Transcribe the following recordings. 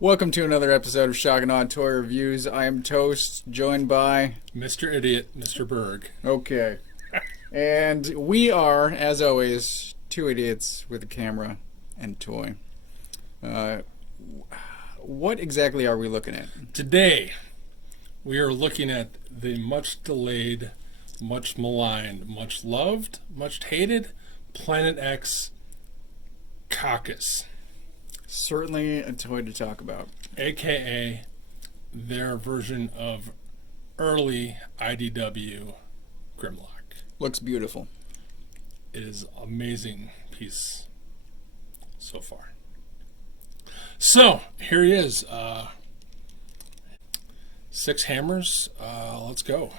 Welcome to another episode of Shocking Odd Toy Reviews. I am Toast, joined by... Mr. Idiot, Mr. Berg. Okay. And we are, as always, two idiots with a camera and toy. What exactly are we looking at? Today, we are looking at the much delayed, much maligned, much loved, much hated Planet X Cacus. Certainly a toy to talk about. AKA their version of early IDW Grimlock. Looks beautiful. It is an amazing piece so far. So, here he is. 6 hammers. Let's go.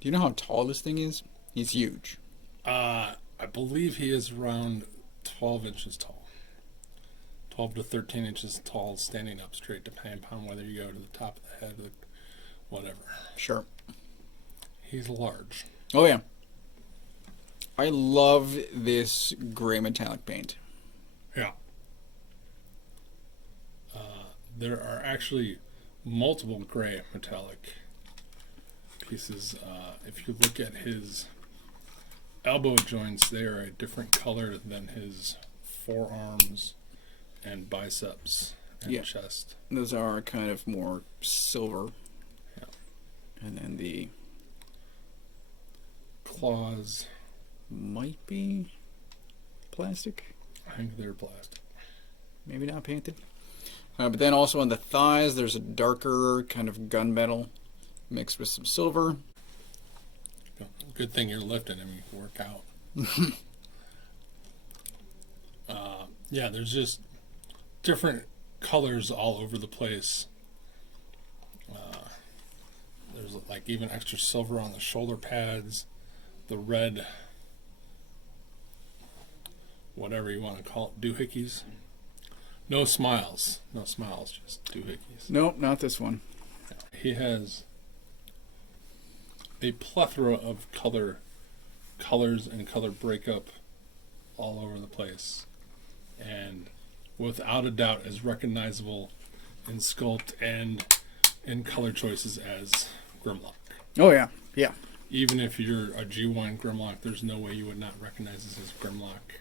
Do you know how tall this thing is? He's huge. I believe he is around 12 inches tall. 12 to 13 inches tall, standing up straight, depending upon whether you go to the top of the head or whatever. Sure. He's large. Oh, yeah. I love this gray metallic paint. Yeah. There are actually multiple gray metallic pieces. If you look at his elbow joints, they are a different color than his forearms and biceps and chest. Those are kind of more silver. Yeah. And then the claws might be plastic. I think they're plastic. Maybe not painted. But then also on the thighs, there's a darker kind of gunmetal mixed with some silver. Good thing you're lifting him. You can work out. Yeah, there's just different colors all over the place. There's like even extra silver on the shoulder pads, the red, whatever you want to call it, doohickeys. No smiles, just doohickeys. Nope, not this one. He has a plethora of colors and color breakup all over the place, and without a doubt as recognizable in sculpt and in color choices as Grimlock. Oh yeah, yeah. Even if you're a G1 Grimlock, there's no way you would not recognize this as Grimlock.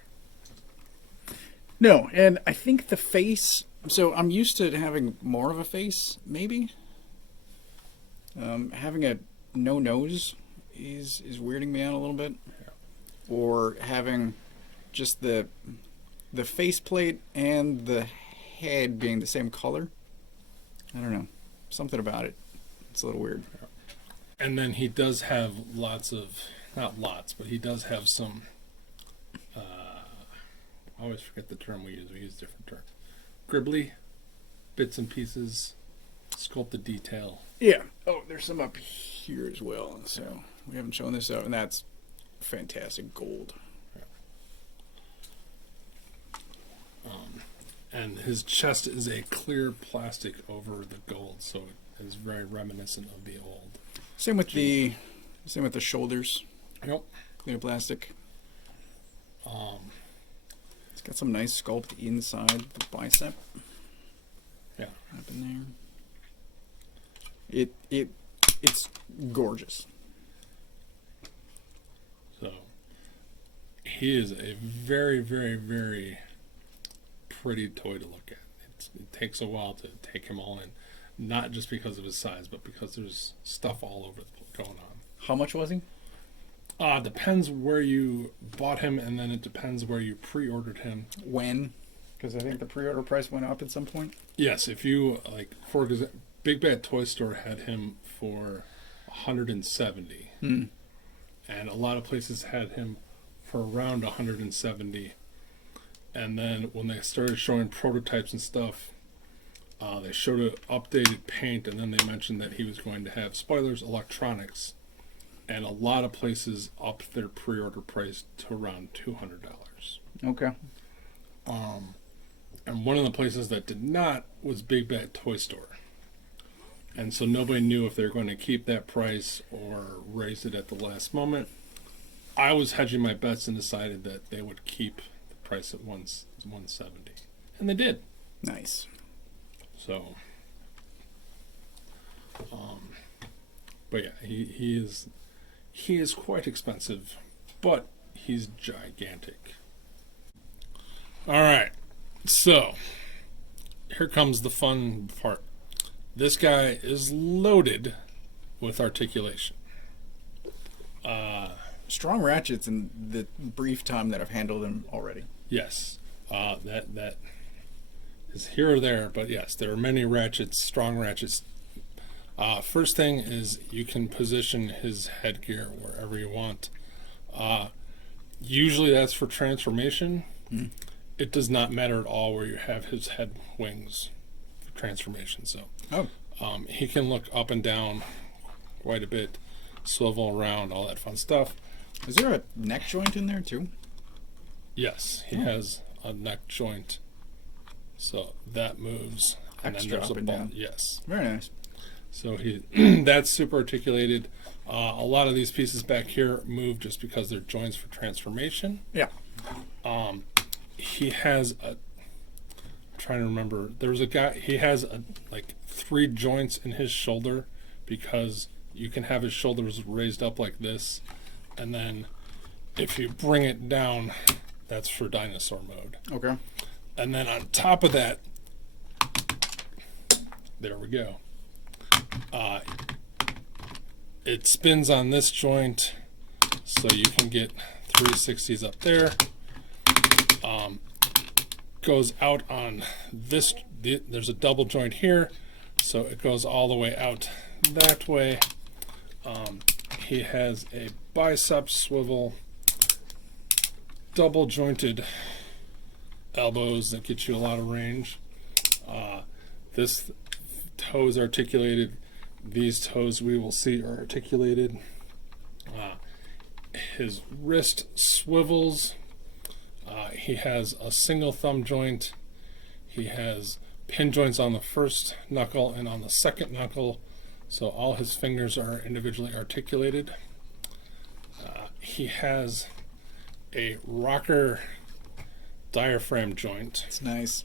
No, and I think the face, so I'm used to having more of a face, maybe. Having a no nose is weirding me out a little bit. Yeah. Or having just the faceplate and the head being the same color. I don't know. Something about it. It's a little weird. And then he does have lots of, not lots, but he does have some, I always forget the term we use different terms. Gribbly bits and pieces, sculpted detail. Yeah. Oh, there's some up here as well. So we haven't shown this up, and that's fantastic gold. And his chest is a clear plastic over the gold, so it is very reminiscent of the old. Same with the shoulders. Yep. Clear plastic. It's got some nice sculpt inside the bicep. Yeah. Up in there. It's gorgeous. So he is a very, very, very pretty toy to look at. It takes a while to take him all in, not just because of his size, but because there's stuff all over going on. How much was he? Depends where you bought him, and then it depends where you pre-ordered him. When? Because I think the pre-order price went up at some point. Yes, if you for example, Big Bad Toy Store had him for $170, and a lot of places had him for around $170. And then when they started showing prototypes and stuff, they showed an updated paint, and then they mentioned that he was going to have spoilers, electronics, and a lot of places upped their pre-order price to around $200. Okay. And one of the places that did not was Big Bad Toy Store. And so nobody knew if they were going to keep that price or raise it at the last moment. I was hedging my bets and decided that they would keep the price at 170. And they did. Nice. So, but yeah, he is quite expensive, but he's gigantic. All right, so here comes the fun part. This guy is loaded with articulation. Strong ratchets in the brief time that I've handled them already. Yes, that is here or there, but yes, there are many ratchets, strong ratchets. First thing is you can position his headgear wherever you want. Usually that's for transformation. Mm. It does not matter at all where you have his head wings for transformation. So he can look up and down quite a bit, swivel around, all that fun stuff. Is there a neck joint in there too? Yes, he has a neck joint, so that moves. And Extra then there's up a and ball. down. Yes. Very nice. So that's super articulated. A lot of these pieces back here move just because they're joints for transformation. Yeah. He has I'm trying to remember. There's a guy. He has like 3 joints in his shoulder because you can have his shoulders raised up like this, and then if you bring it down, that's for Dinosaur Mode. Okay. And then on top of that, there we go. It spins on this joint, so you can get 360s up there. Goes out on this. There's a double joint here, so it goes all the way out that way. He has a bicep swivel, double jointed elbows that get you a lot of range. This toe is articulated. These toes we will see are articulated. His wrist swivels. He has a single thumb joint. He has pin joints on the first knuckle and on the second knuckle, so all his fingers are individually articulated. He has a rocker diaphragm joint. It's nice.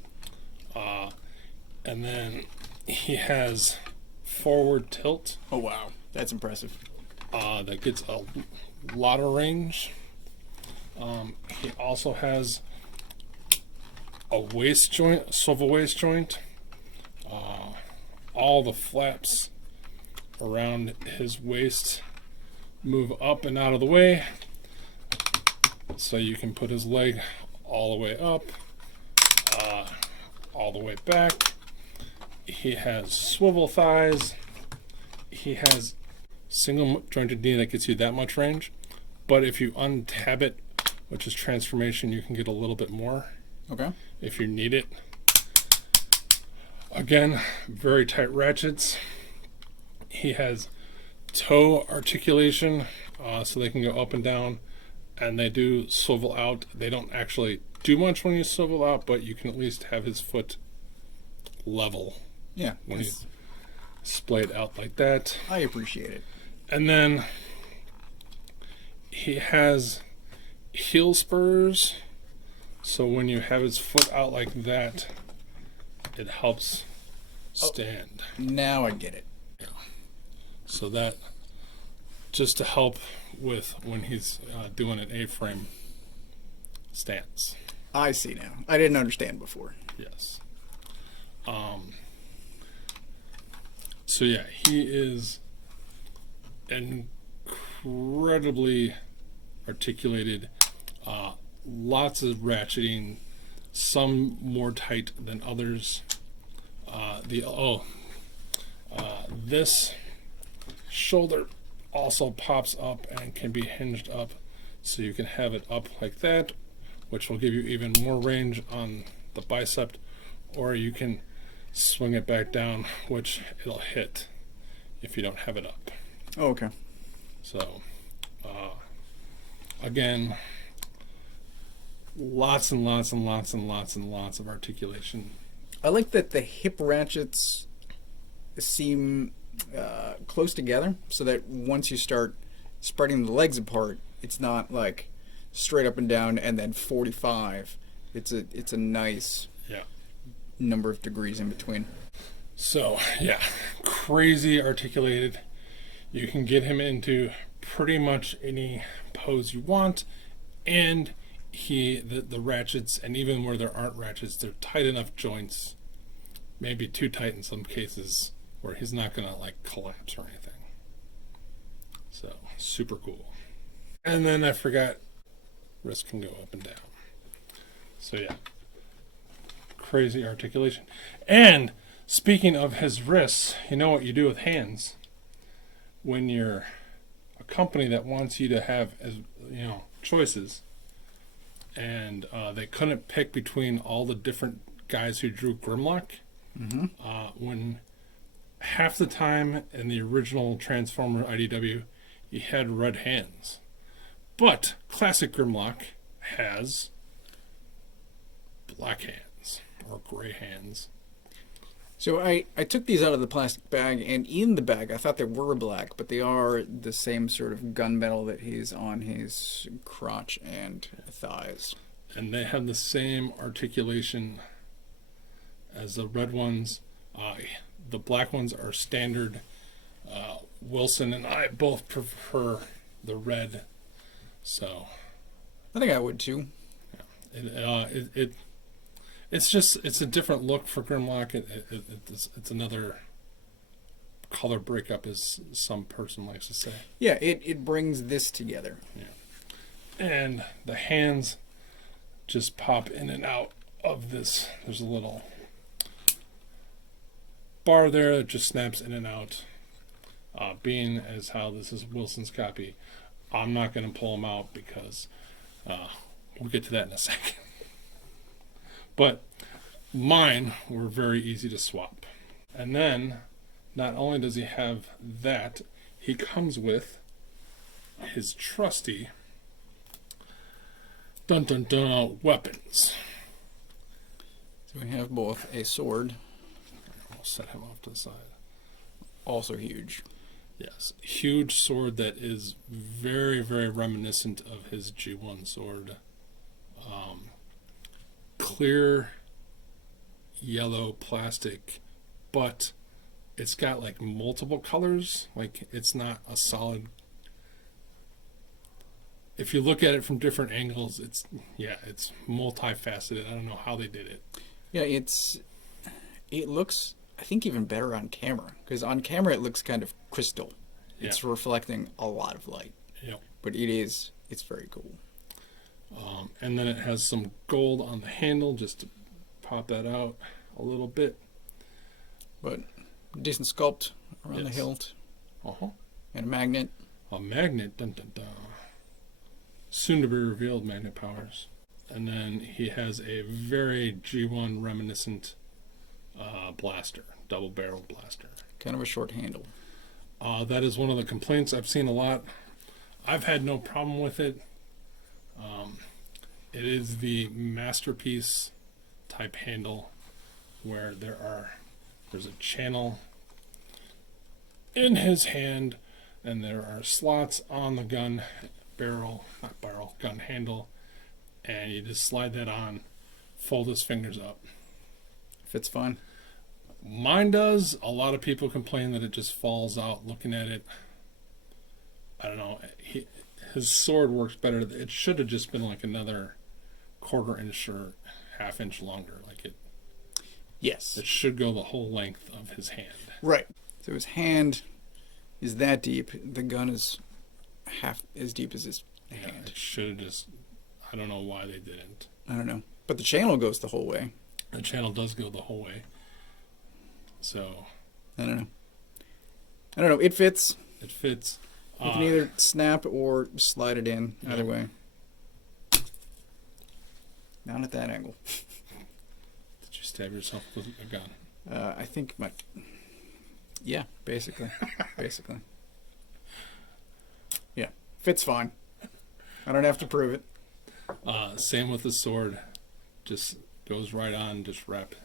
And then he has forward tilt. Oh wow, that's impressive. That gets a lot of range. He also has a waist joint, a swivel waist joint. All the flaps around his waist move up and out of the way, so you can put his leg all the way up, all the way back. He has swivel thighs. He has single jointed knee that gets you that much range, but if you untab it, which is transformation, you can get a little bit more. Okay. If you need it. Again, very tight ratchets. He has toe articulation, so they can go up and down, and they do swivel out. They don't actually do much when you swivel out, but you can at least have his foot level. Yeah. When you splay it out like that. I appreciate it. And then he has heel spurs, so when you have his foot out like that, it helps stand. Now I get it. So that just to help with when he's doing an A-frame stance. I see now. I didn't understand before. Yes. So yeah, he is incredibly articulated. Lots of ratcheting, some more tight than others. This shoulder also pops up and can be hinged up, so you can have it up like that, which will give you even more range on the bicep, or you can swing it back down, which it'll hit if you don't have it up. Oh, okay. So again, lots and lots and lots and lots and lots of articulation. I like that the hip ratchets seem close together, so that once you start spreading the legs apart, it's not like straight up and down and then 45. It's a nice number of degrees in between. So, yeah, crazy articulated. You can get him into pretty much any pose you want, and the ratchets, and even where there aren't ratchets, they're tight enough joints, maybe too tight in some cases, where he's not gonna like collapse or anything. So super cool. And then I forgot, wrist can go up and down. So yeah, crazy articulation. And speaking of his wrists, you know what you do with hands when you're a company that wants you to have, as you know, choices, and they couldn't pick between all the different guys who drew Grimlock. When half the time in the original Transformer IDW, he had red hands, but classic Grimlock has black hands or gray hands. So I took these out of the plastic bag, and in the bag I thought they were black, but they are the same sort of gunmetal that he's on his crotch and thighs. And they have the same articulation as the red ones. The black ones are standard. Wilson and I both prefer the red. So I think I would too. It's a different look for Grimlock. It's another color breakup, as some person likes to say. Yeah, it brings this together. Yeah. And the hands just pop in and out of this. There's a little bar there that just snaps in and out. Being as how this is Wilson's copy, I'm not going to pull them out because we'll get to that in a second. But mine were very easy to swap. And then, not only does he have that, he comes with his trusty weapons. So we have both a sword, I'll set him off to the side. also huge. Yes, huge sword that is very, very reminiscent of his G1 sword. Clear yellow plastic, but it's got like multiple colors. Like, it's not a solid. If you look at it from different angles, it's multifaceted. I don't know how they did it. Yeah, it looks, I think, even better on camera, because on camera it looks kind of crystal. It's reflecting a lot of light. Yep. But it's very cool. And then it has some gold on the handle, just to pop that out a little bit. But decent sculpt around the hilt. And a magnet. A magnet, dun dun dun. Soon to be revealed magnet powers. And then he has a very G1 reminiscent blaster, double barrel blaster. Kind of a short handle. That is one of the complaints I've seen a lot. I've had no problem with it. It is the masterpiece type handle where there's a channel in his hand, and there are slots on the gun gun handle, and you just slide that on, fold his fingers up. Fits fine. Mine does. A lot of people complain that it just falls out looking at it. I don't know. His sword works better. It should have just been like another 1/4 inch or 1/2 inch longer. Like it. Yes. It should go the whole length of his hand. Right. So his hand is that deep. The gun is half as deep as his hand. It should have just. I don't know why they didn't. I don't know. But the channel goes the whole way. The channel does go the whole way. So. I don't know. It fits. It fits. You can either snap or slide it in. Either way. Not at that angle. Did you stab yourself with a gun? I think yeah, basically. Basically. Yeah. Fits fine. I don't have to prove it. Same with the sword. Just goes right on, just wrap.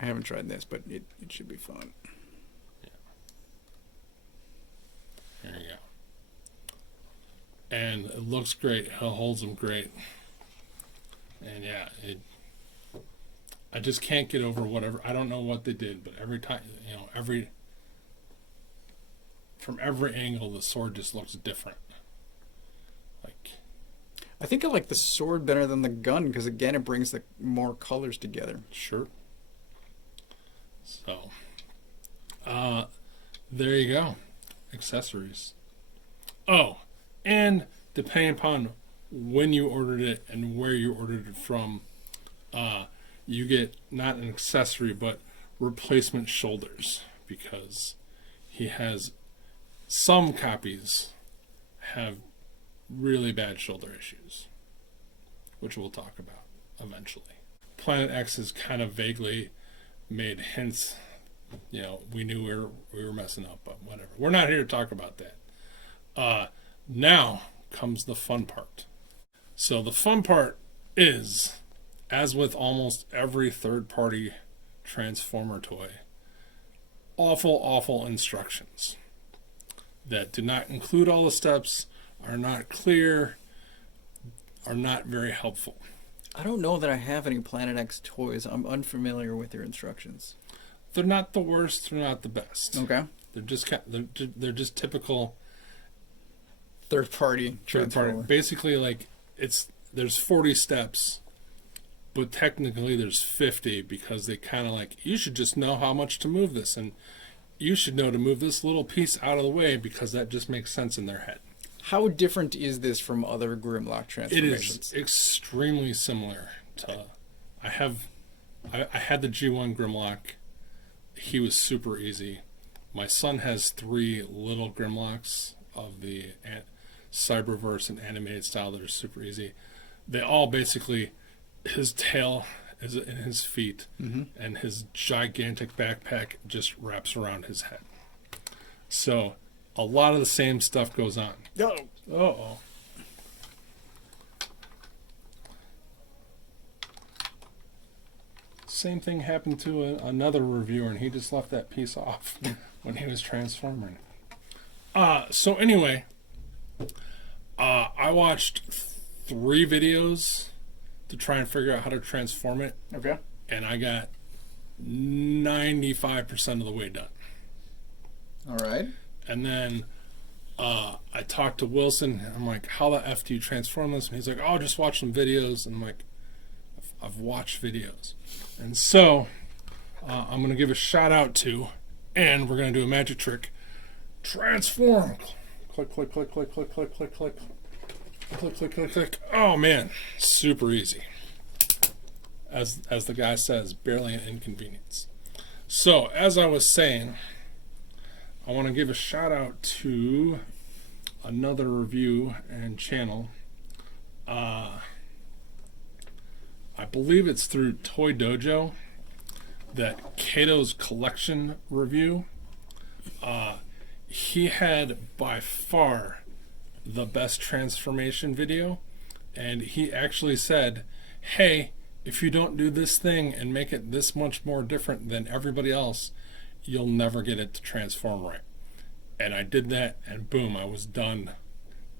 I haven't tried this, but it should be fun. There you go. And it looks great. It holds them great. And yeah, I just can't get over whatever. I don't know what they did, but every time, from every angle, the sword just looks different. Like, I think I like the sword better than the gun because again, it brings the more colors together. sure. So, there you go. Accessories. Oh, and depending upon when you ordered it and where you ordered it from, you get not an accessory but replacement shoulders, because he has some copies have really bad shoulder issues, which we'll talk about eventually. Planet X has kind of vaguely made hints. We knew we were messing up, but whatever. We're not here to talk about that. Now comes the fun part. So the fun part is, as with almost every third-party Transformer toy, awful instructions that do not include all the steps, are not clear, are not very helpful. I don't know that I have any Planet X toys. I'm unfamiliar with their instructions. They're not the worst, they're not the best. Okay. They're just typical Third party. Basically, like, there's 40 steps, but technically there's 50, because they kind of like, you should just know how much to move this, and you should know to move this little piece out of the way, because that just makes sense in their head. How different is this from other Grimlock transformations? It is extremely similar to. I had the G1 Grimlock. He was super easy. My son has 3 little Grimlocks of the Cyberverse and animated style that are super easy. They all basically, his tail is in his feet, and his gigantic backpack just wraps around his head. So a lot of the same stuff goes on. Uh-oh. Same thing happened to another reviewer, and he just left that piece off when he was transforming. So anyway, I watched 3 videos to try and figure out how to transform it. Okay. And I got 95% of the way done. All right. And then I talked to Wilson. I'm like, how the F do you transform this? And he's like, oh, just watch some videos. And I'm like, I've watched videos. And so I'm going to give a shout out to, and we're going to do a magic trick. Transform. Click, click, click, click, click, click, click, click. Click, click, click, click. Oh, man. Super easy. As the guy says, barely an inconvenience. So, as I was saying, I want to give a shout out to another review and channel. I believe it's through Toy Dojo, that Kato's collection review. He had by far the best transformation video, and he actually said, hey, if you don't do this thing and make it this much more different than everybody else, you'll never get it to transform right. And I did that, and boom, I was done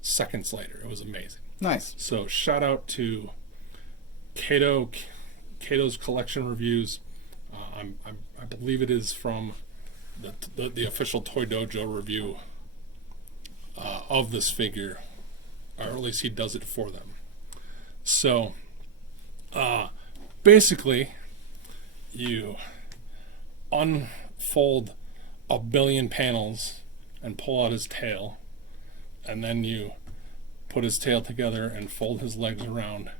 seconds later. It was amazing. Nice. So shout out to Kato's collection reviews. I believe it is from the official Toy Dojo review of this figure, or at least he does it for them. So basically, you unfold a billion panels and pull out his tail, and then you put his tail together and fold his legs around,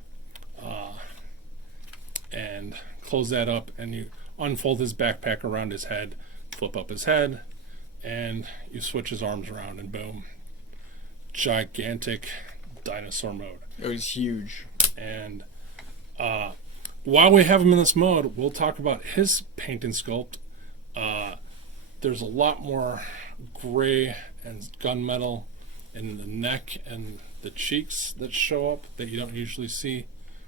and close that up, and you unfold his backpack around his head, flip up his head, and you switch his arms around, and boom, gigantic Dinosaur Mode. It was huge. And while we have him in this mode, we'll talk about his paint and sculpt. There's a lot more gray and gunmetal in the neck and the cheeks that show up that you don't usually see,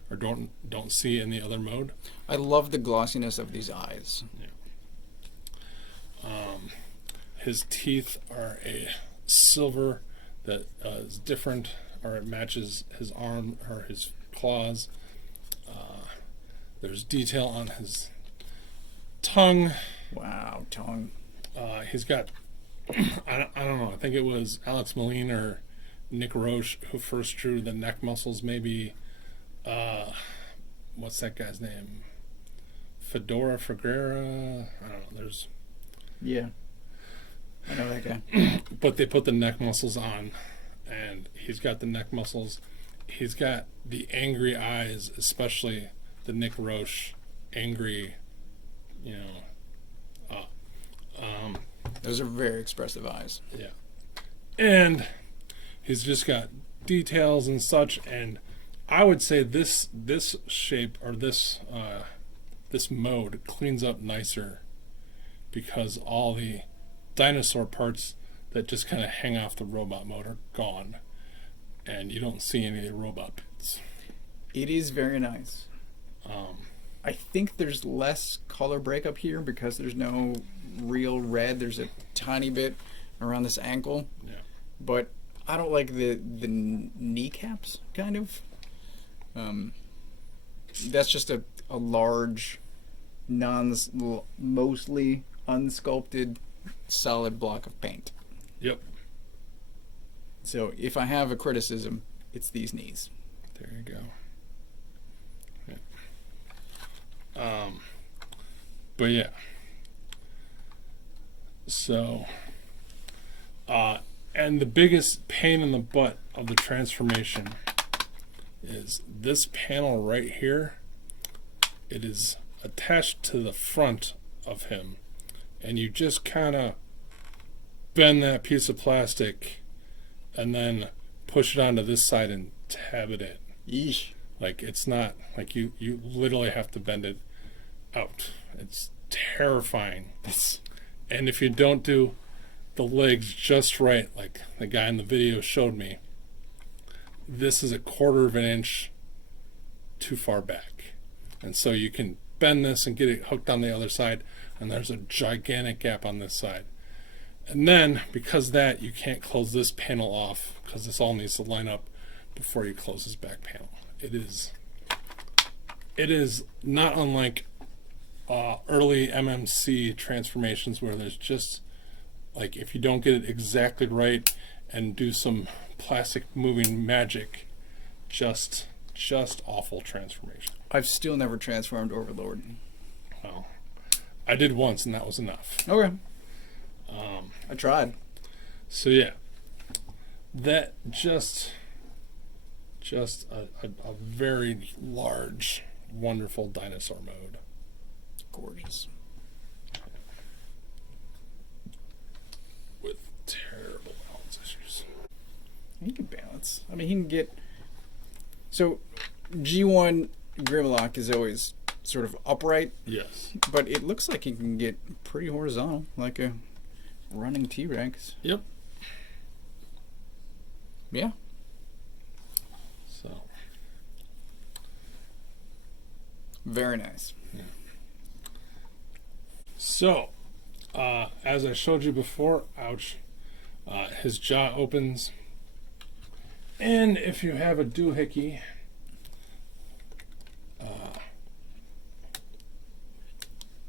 or don't see in the other mode. I love the glossiness of these eyes. Yeah. His teeth are a silver that is different, or it matches his arm or his claws. There's detail on his tongue. Wow, tongue. He's got, I don't know, I think it was Alex Moline or Nick Roche who first drew the neck muscles, maybe, what's that guy's name? Fedora Figuera? I don't know, there's... Yeah. I know that guy. But they put the neck muscles on, and he's got the neck muscles. He's got the angry eyes, especially the Nick Roche angry, you know. Those are very expressive eyes. Yeah. And he's just got details and such, and I would say this shape or this mode cleans up nicer because all the dinosaur parts that just kind of hang off the robot mode are gone, and you don't see any of the robot bits. It is very nice. I think there's less color breakup here because there's no real red. There's a tiny bit around this ankle. Yeah. But I don't like the kneecaps, kind of. That's just a large, mostly unsculpted, solid block of paint. Yep. So if I have a criticism, it's these knees. There you go. Yeah. But yeah. So, and the biggest pain in the butt of the transformation is this panel right here. It is attached to the front of him, and you just kind of bend that piece of plastic and then push it onto this side and tab it in. Yeesh. Like, it's not like you literally have to bend it out. It's terrifying. And if you don't do the legs just right, like the guy in the video showed me, this is a 1/4 of an inch too far back. And so you can bend this and get it hooked on the other side, and there's a gigantic gap on this side. And then, because of that, you can't close this panel off because this all needs to line up before you close this back panel. It is not unlike early MMC transformations where there's just, like, if you don't get it exactly right and do some plastic moving magic, just awful transformation. I've still never transformed Overlord. Well, I did once and that was enough. Okay. I tried. So yeah, that just a very large, wonderful dinosaur mode. Gorgeous. With terrible balance issues. He can balance. I mean, he can get... So, G1 Grimlock is always sort of upright. Yes. But it looks like he can get pretty horizontal, like a running T-Rex. Yep. Yeah. So. Very nice. Yeah. So, as I showed you before, ouch, his jaw opens, and if you have a doohickey,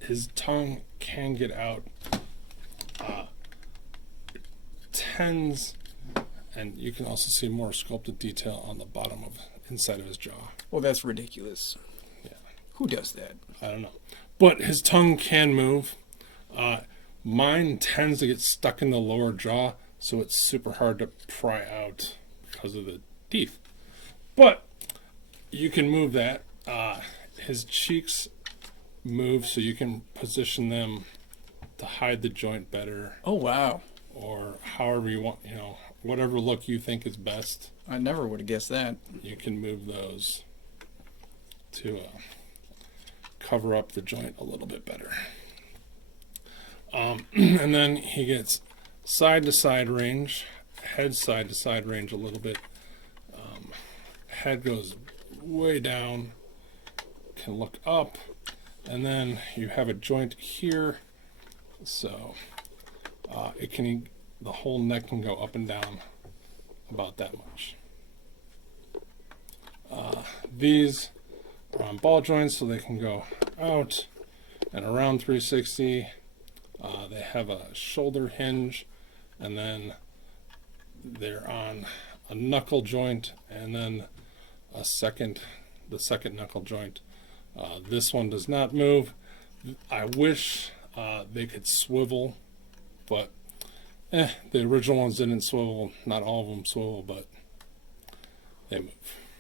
his tongue can get out. Tends, and you can also see more sculpted detail on the bottom of inside of his jaw. Well, that's ridiculous. Yeah. Who does that? I don't know. But his tongue can move. Mine tends to get stuck in the lower jaw, so it's super hard to pry out because of the teeth. But you can move that. His cheeks move, so you can position them to hide the joint better, Oh, wow. or however you want, whatever look you think is best. I never would have guessed that. You can move those to cover up the joint a little bit better. And then he gets side to side range, head side to side range a little bit. Head goes way down, can look up, and then you have a joint here, so the whole neck can go up and down about that much. These ball joints so they can go out and around 360. They have a shoulder hinge, and then they're on a knuckle joint, and then the second knuckle joint. This one does not move. I wish they could swivel, but the original ones didn't swivel. Not all of them swivel, but they move.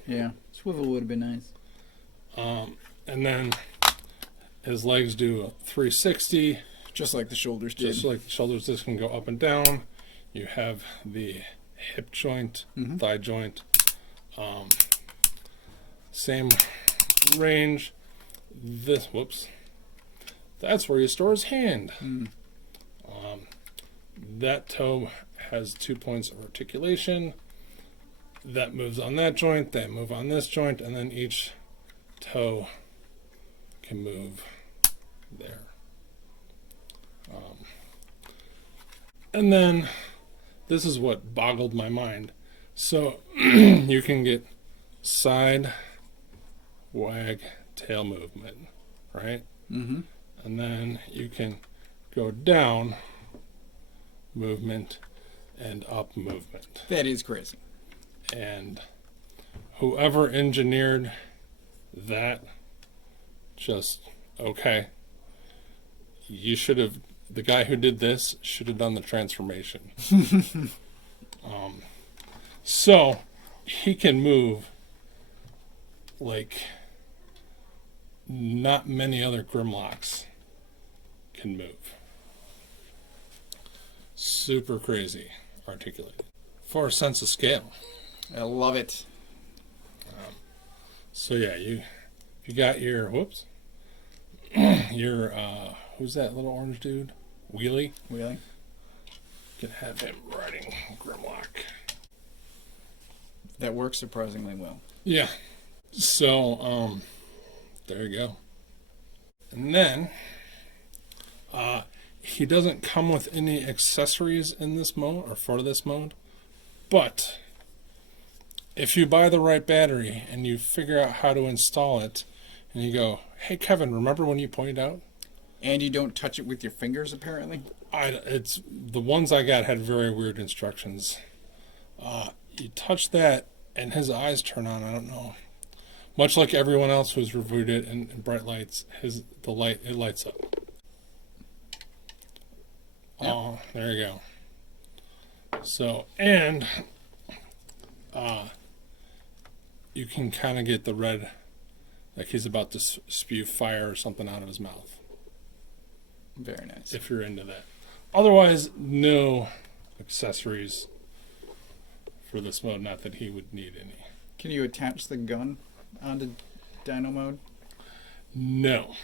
Yeah, swivel would have been nice. And then his legs do a 360. Just like the shoulders did. Just like the shoulders, this can go up and down. You have the hip joint, thigh joint. Same range. That's where you store his hand. That toe has 2 points of articulation. That moves on that joint, that move on this joint, and then each toe can move there. And then this is what boggled my mind. So you can get side, wag, tail movement, right? And then you can go down movement and up movement. That is crazy. And whoever engineered that, just okay. The guy who did this should have done the transformation. So he can move like not many other Grimlocks can move. Super crazy articulated for a sense of scale. I love it. So yeah, you got your your who's that little orange dude? Wheelie. Really? You can have him riding Grimlock. That works surprisingly well. Yeah. So there you go. And then he doesn't come with any accessories in this mode or for this mode, but if you buy the right battery and you figure out how to install it, and you go, hey Kevin, remember when you pointed out? And you don't touch it with your fingers, apparently? It's the ones I got had very weird instructions. You touch that and his eyes turn on. I don't know. Much like everyone else who's reviewed it in bright lights, it lights up. Yep. Oh, there you go. So, and you can kind of get the red, like he's about to spew fire or something out of his mouth. Very nice. If you're into that. Otherwise, no accessories for this mode. Not that he would need any. Can you attach the gun onto Dino Mode? No.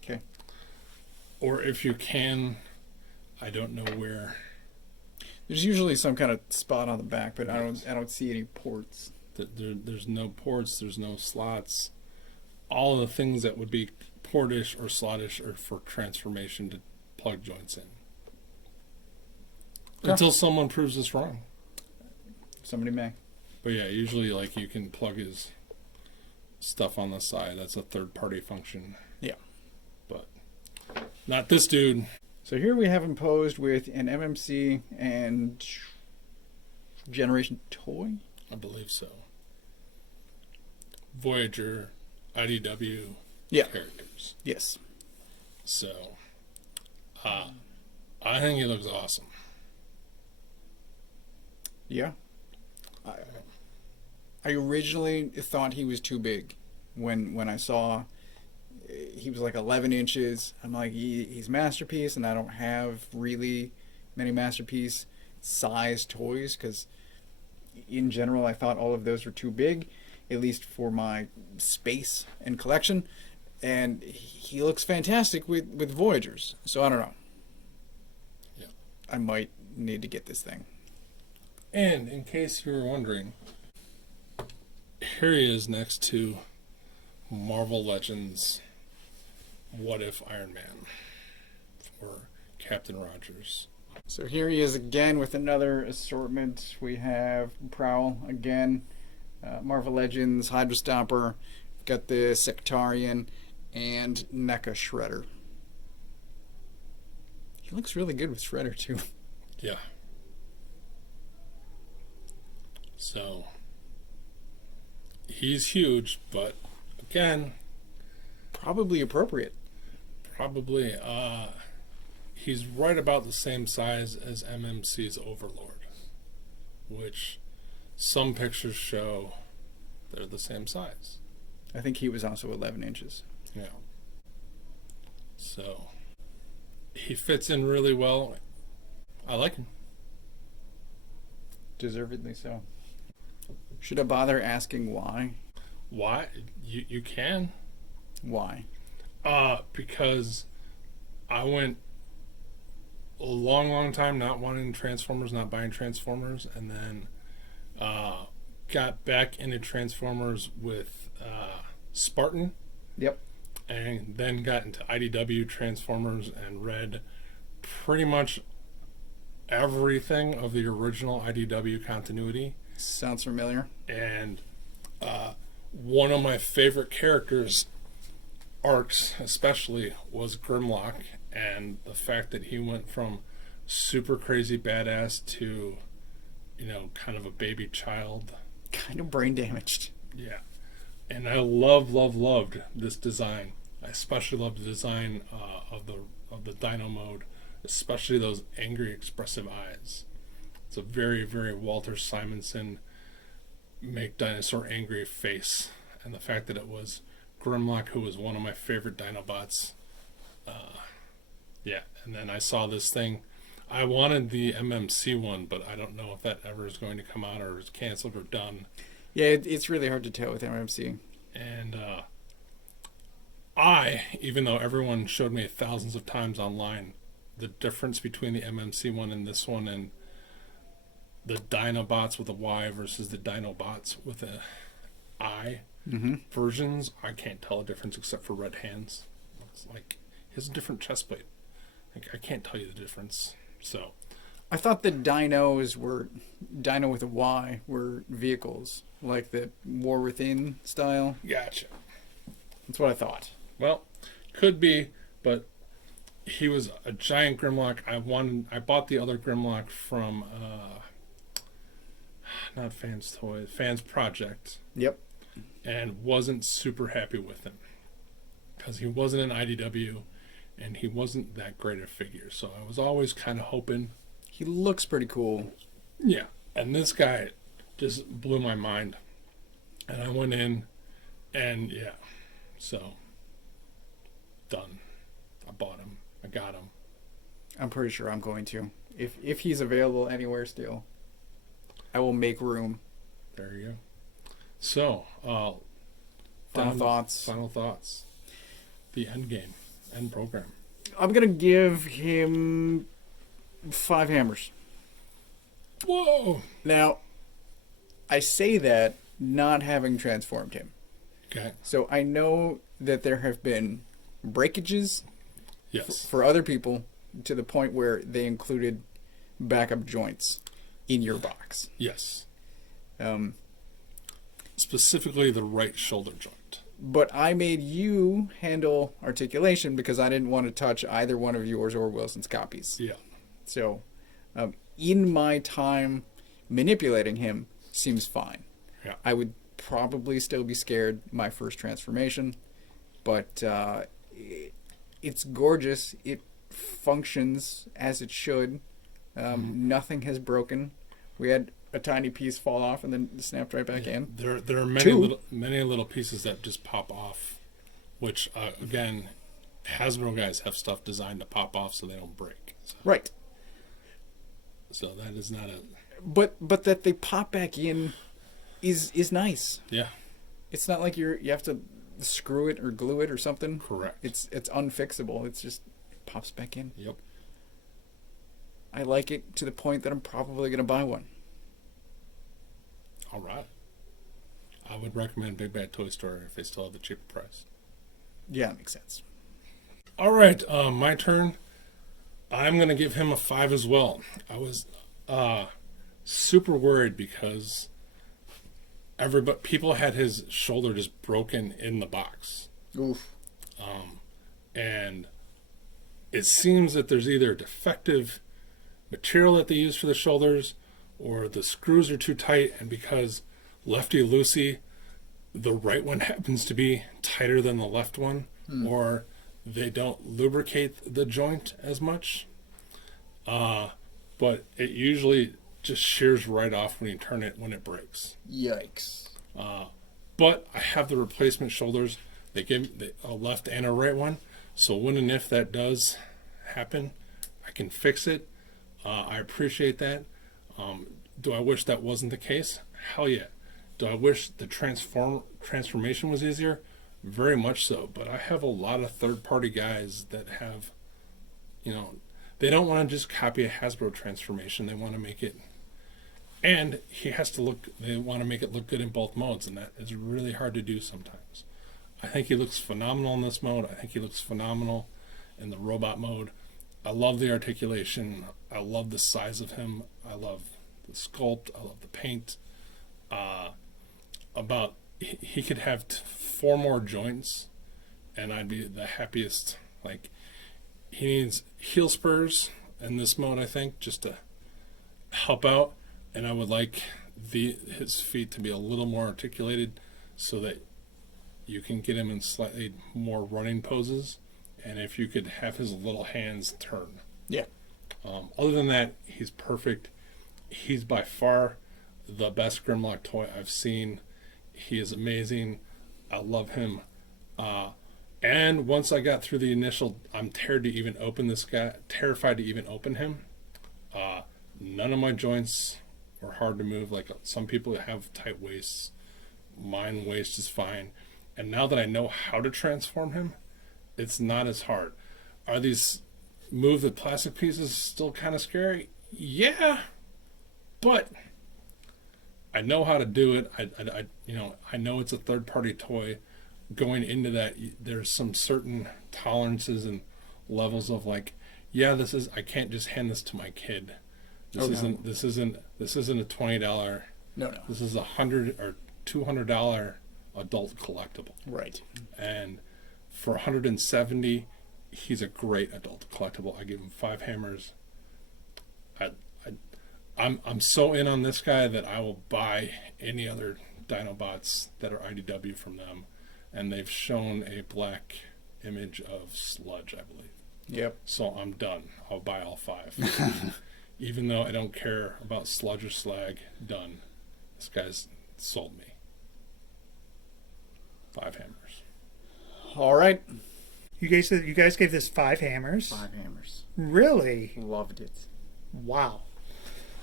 Okay. Or if you can, I don't know where. There's usually some kind of spot on the back, but I don't see any ports. There's no ports. There's no slots. All of the things that would be portish or slottish are for transformation to plug joints in. Okay. Until someone proves us wrong. Somebody may. But yeah, usually like you can plug his stuff on the side. That's a third party function. Yeah. But not this dude. So here we have him posed with an MMC and Generation Toy? I believe so. Voyager, IDW characters. Yes. So, I think he looks awesome. Yeah. I originally thought he was too big when I saw he was like 11 inches. I'm like, he's Masterpiece, and I don't have really many Masterpiece size toys because in general I thought all of those were too big, at least for my space and collection. And he looks fantastic with Voyagers, so I don't know. Yeah. I might need to get this thing. And in case you were wondering, here he is next to Marvel Legends What If Iron Man for Captain Rogers. So here he is again with another assortment. We have Prowl again, Marvel Legends, Hydra Stomper, Got the Sectarian and NECA Shredder. He looks really good with Shredder too. Yeah. So he's huge, but again, Probably appropriate. probably he's right about the same size as MMC's Overlord, which some pictures show they're the same size. I think he was also 11 inches. Yeah. So he fits in really well. I like him. Deservedly so. Should I bother asking why? Why? You can. Why? Because I went a long time not wanting Transformers, not buying Transformers, and then got back into Transformers with Spartan. Yep. And then got into IDW Transformers and read pretty much everything of the original IDW continuity. Sounds familiar. And one of my favorite characters arcs especially was Grimlock, and the fact that he went from super crazy badass to, you know, kind of a baby child. Kind of brain damaged. Yeah. And I loved this design. I especially loved the design of the Dino Mode, especially those angry expressive eyes. It's a very, very Walter Simonson make dinosaur angry face, and the fact that it was Grimlock, who was one of my favorite Dinobots. Yeah, and then I saw this thing. I wanted the MMC one, but I don't know if that ever is going to come out or is canceled or done. Yeah, it's really hard to tell with MMC. And even though everyone showed me thousands of times online, the difference between the MMC one and this one, and the Dinobots with a Y versus the Dinobots with a I versions, I can't tell a difference except for red hands. It's like he has a different chest plate. Like, I can't tell you the difference. So I thought the dinos were Dino with a Y were vehicles, like the War Within style. gotcha. That's what I thought. Well, could be, but he was a giant Grimlock. I bought the other Grimlock from not Fans Toys, Fans Project, Yep. and wasn't super happy with him because he wasn't an IDW and he wasn't that great a figure. So I was always kind of hoping. He looks pretty cool. Yeah. And this guy just blew my mind. And I went in and yeah. So done. I bought him. I got him. I'm pretty sure I'm going to. If he's available anywhere still, I will make room. There you go. So, Final thoughts. Final thoughts. The end game. End program. I'm going to give him 5 hammers. Whoa! Now, I say that not having transformed him. Okay. So I know that there have been breakages Yes. for other people to the point where they included backup joints in your box. Yes. Um, Specifically the right shoulder joint. but I made you handle articulation because I didn't want to touch either one of yours or Wilson's copies. Yeah. So, in my time manipulating him, seems fine. Yeah. I would probably still be scared my first transformation, but it's gorgeous. It functions as it should. Nothing has broken. We had a tiny piece fall off and then snapped right back in. There are many little pieces that just pop off, which again, Hasbro guys have stuff designed to pop off so they don't break. So, Right. so that is not a But that they pop back in is nice. yeah. It's not like you have to screw it or glue it or something. Correct. It's unfixable. It's just it pops back in. Yep. I like it to the point that I'm probably going to buy one. All right. I would recommend Big Bad Toy Store if they still have the cheaper price. Yeah, that makes sense. All right, my turn. I'm going to give him a 5 as well. I was super worried because people had his shoulder just broken in the box. Oof. And it seems that there's either defective material that they use for the shoulders, or the screws are too tight, and because lefty loosey, the right one happens to be tighter than the left one, or they don't lubricate the joint as much. But it usually just shears right off when you turn it when it breaks. Yikes. But I have the replacement shoulders. They give a left and a right one. So when and if that does happen, I can fix it. I appreciate that. Do I wish that wasn't the case? Hell yeah. Do I wish the transformation was easier? Very much so. But I have a lot of third-party guys that have, they don't want to just copy a Hasbro transformation. They want to make it, and they want to make it look good in both modes, and that is really hard to do sometimes. I think he looks phenomenal in this mode. I think he looks phenomenal in the robot mode. I love the articulation. I love the size of him. I love the sculpt. I love the paint. He could have 4 more joints, and I'd be the happiest. Like, he needs heel spurs in this mode, I think, just to help out. And I would like his feet to be a little more articulated so that you can get him in slightly more running poses. And if you could have his little hands turn. Yeah. Other than that, he's perfect. He's by far the best Grimlock toy I've seen. He is amazing. I love him. And once I got through the initial, I'm terrified to even open him. None of my joints were hard to move. Like some people have tight waists. Mine waist is fine. And now that I know how to transform him, it's not as hard. Are these move the plastic pieces still kind of scary? Yeah, but I know how to do it. I know it's a third-party toy. Going into that, there's some certain tolerances and levels of like, I can't just hand this to my kid. This isn't a $20. No. This is $100 or $200 adult collectible. Right. And for $170, he's a great adult collectible. I give him 5 hammers. I'm so in on this guy that I will buy any other Dinobots that are IDW from them. And they've shown a black image of Sludge, I believe. Yep. So I'm done. I'll buy all 5. Even though I don't care about Sludge or Slag, done. This guy's sold me. 5 hammers. All right. You guys gave this 5 hammers? 5 hammers. Really? Loved it. Wow.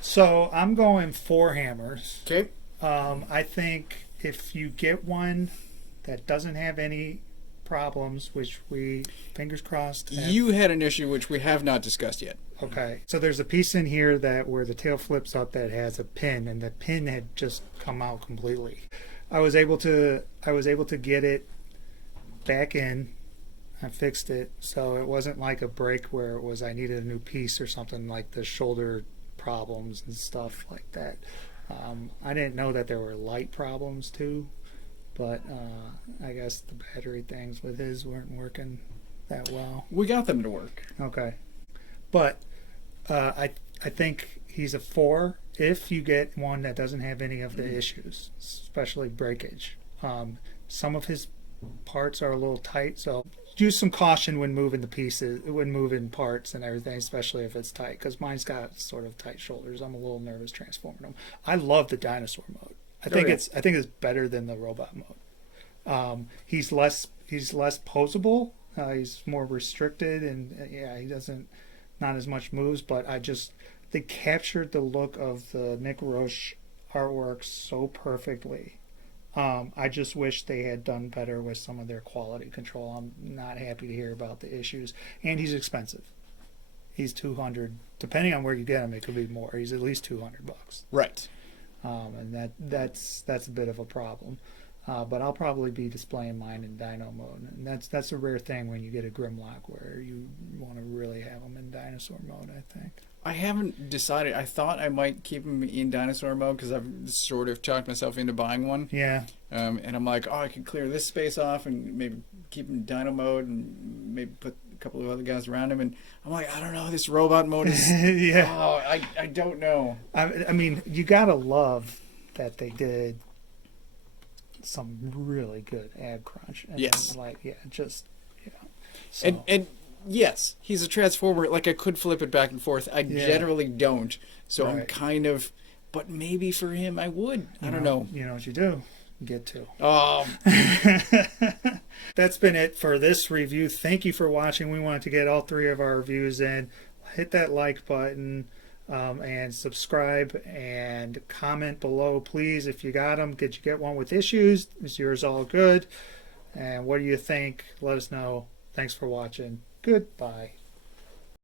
So I'm going 4 hammers. Okay. I think if you get one that doesn't have any problems, which we, fingers crossed. You had an issue which we have not discussed yet. Okay. So there's a piece in here where the tail flips up that has a pin, and the pin had just come out completely. I was able to get it back in. I fixed it, so it wasn't like a break where it was I needed a new piece or something, like the shoulder problems and stuff like that. I didn't know that there were light problems too, but I guess the battery things with his weren't working that well. We got them to work. Okay, but I think he's a 4 if you get one that doesn't have any of the issues, especially breakage. Some of his parts are a little tight, so use some caution when moving the pieces, when moving parts and everything, especially if it's tight, because mine's got sort of tight shoulders. I'm a little nervous transforming them. I love the dinosaur mode. I think it's better than the robot mode. He's less posable. He's more restricted, and he doesn't, not as much moves. But they captured the look of the Nick Roche artwork so perfectly. I just wish they had done better with some of their quality control. I'm not happy to hear about the issues. And he's expensive. He's $200. Depending on where you get him, it could be more. He's at least $200. Right. And that's a bit of a problem. But I'll probably be displaying mine in Dino mode, and that's a rare thing when you get a Grimlock where you want to really have them in Dinosaur mode, I think. I haven't decided. I thought I might keep him in Dinosaur mode because I've sort of talked myself into buying one. Yeah. And I'm like, oh, I could clear this space off and maybe keep him in Dino mode and maybe put a couple of other guys around him. And I'm like, I don't know. This robot mode is. Yeah. Oh, I don't know. I mean, you gotta love that they did some really good ad crunch. And Yes. Like, yeah, just, yeah. So, And yes, he's a transformer. Like, I could flip it back and forth. I generally don't. So I'm Right. kind of. But maybe for him, I would. I don't know. You know what you do? Get to. Oh, That's been it for this review. Thank you for watching. We wanted to get all 3 of our reviews in. Hit that like button and subscribe and comment below, please. If you got them, did you get one with issues? Is yours all good? And what do you think? Let us know. Thanks for watching. Goodbye.